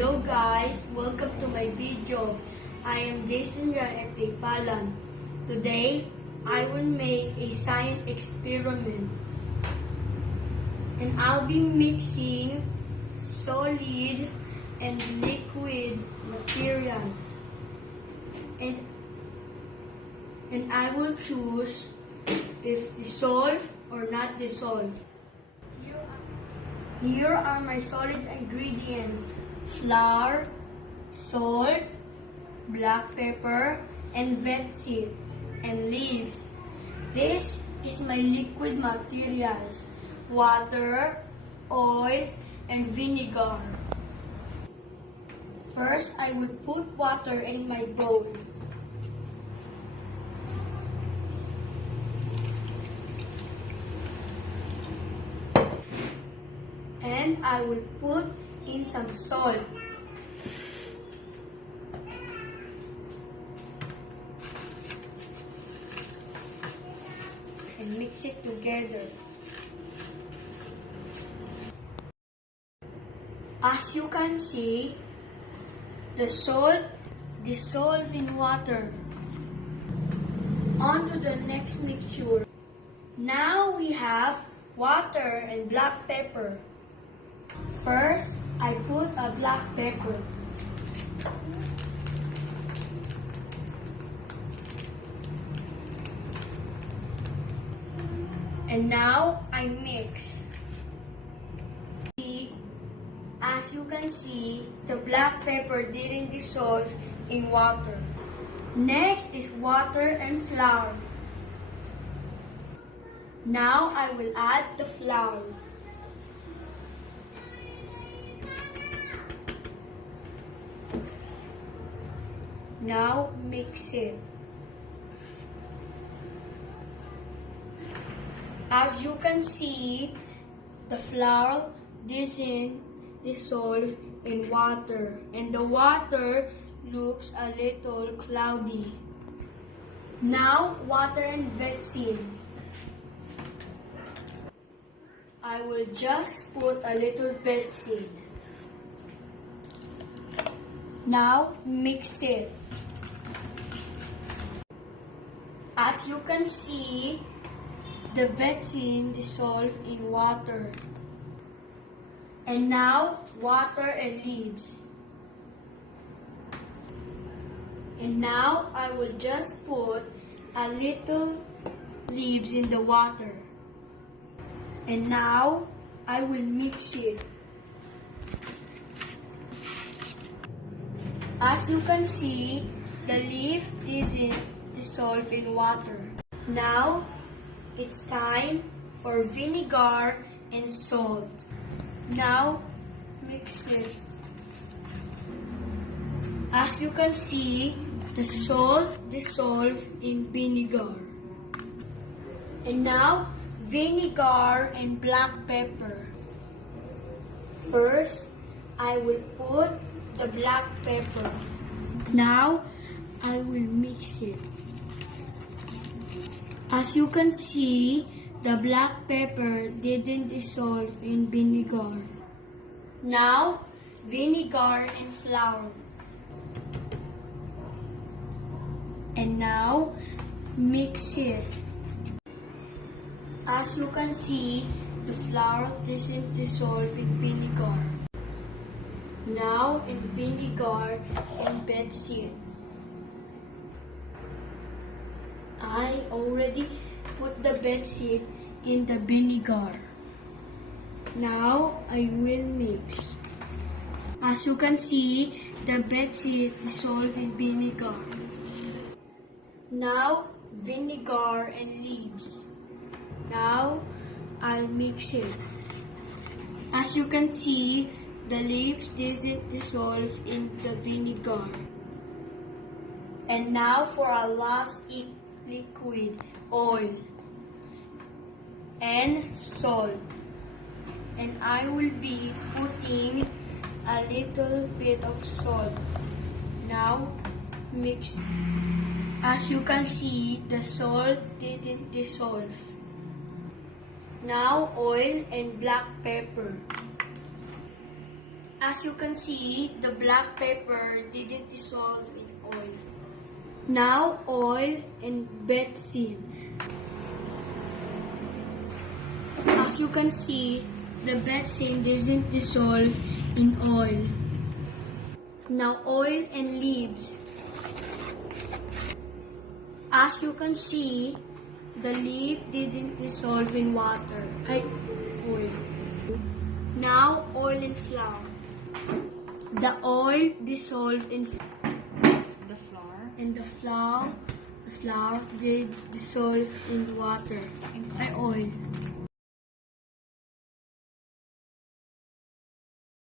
Hello guys, welcome to my video. I am Jason Gr.4. Today, I will make a science experiment. And I'll be mixing solid and liquid materials. And I will choose if dissolve or not dissolve. Here are my solid ingredients: flour, salt, black pepper, and vet seed, and leaves. This is my liquid materials: water, oil, and vinegar. First, I will put water in my bowl. And I will put in some salt. And mix it together. As you can see, the salt dissolves in water. On to the next mixture. Now we have water and black pepper. First, I put a black pepper. And now I mix. As you can see, the black pepper didn't dissolve in water. Next is water and flour. Now I will add the flour. Now mix it. As you can see, the flour doesn't dissolve in water, and the water looks a little cloudy. Now water and vet seed. I will just put a little vet seed. Now mix it. As you can see, the vet seed dissolved in water. And now water and leaves. And now I will just put a little leaves in the water. And now I will mix it. As you can see, the leaf doesn't dissolve in water. Now it's time for vinegar and salt. Now mix it. As you can see, the salt dissolved in vinegar. And now vinegar and black pepper. First, I will put the black pepper. Now I will mix it. As you can see, the black pepper didn't dissolve in vinegar. Now, vinegar and flour. And now, mix it. As you can see, the flour doesn't dissolve in vinegar. Now, in vinegar and vet seed. I already put the vet seed in the vinegar. Now I will mix. As you can see, the vet seed dissolved in vinegar. Now vinegar and leaves. Now I'll mix it. As you can see, the leaves didn't dissolve in the vinegar. And now for our last liquid, oil and salt. And I will be putting a little bit of salt. Now mix. As you can see, the salt didn't dissolve. Now oil and black pepper. As you can see, the black pepper didn't dissolve in oil. Now oil and benzene. As you can see, the benzene doesn't dissolve in oil. Now oil and leaves. As you can see, the leaf didn't dissolve in water. Oil. Now oil and flour. The oil dissolved in The flour. and the flour did dissolve in water. Oil.